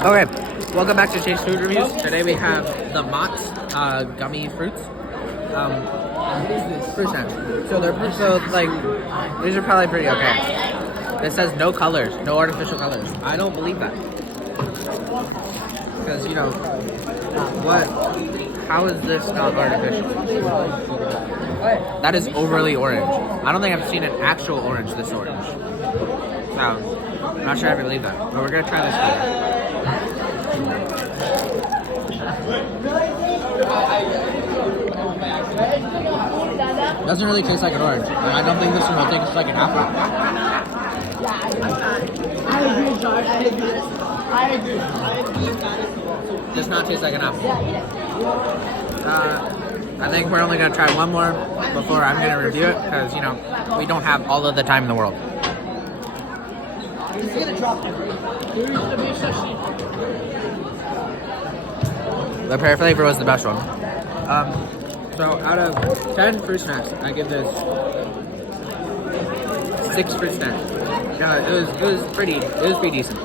Okay, welcome back to Chase Food Reviews. Today we have the MOTT'S gummy fruits. Fruit snacks. So these are probably pretty okay. It says no colors, no artificial colors. I don't believe that. Because, how is this not artificial? That is overly orange. I don't think I've seen an actual orange this orange. So, I'm not sure I believe that. But we're gonna try this one. Doesn't really taste like an orange. I don't think this one will taste like an apple. I agree, George. I agree. Does not taste like an apple. I think we're only gonna try one more before I'm gonna review it because we don't have all of the time in the world. The pear flavor was the best one. So out of 10 fruit snacks, I give this 6 fruit snacks. It was pretty decent.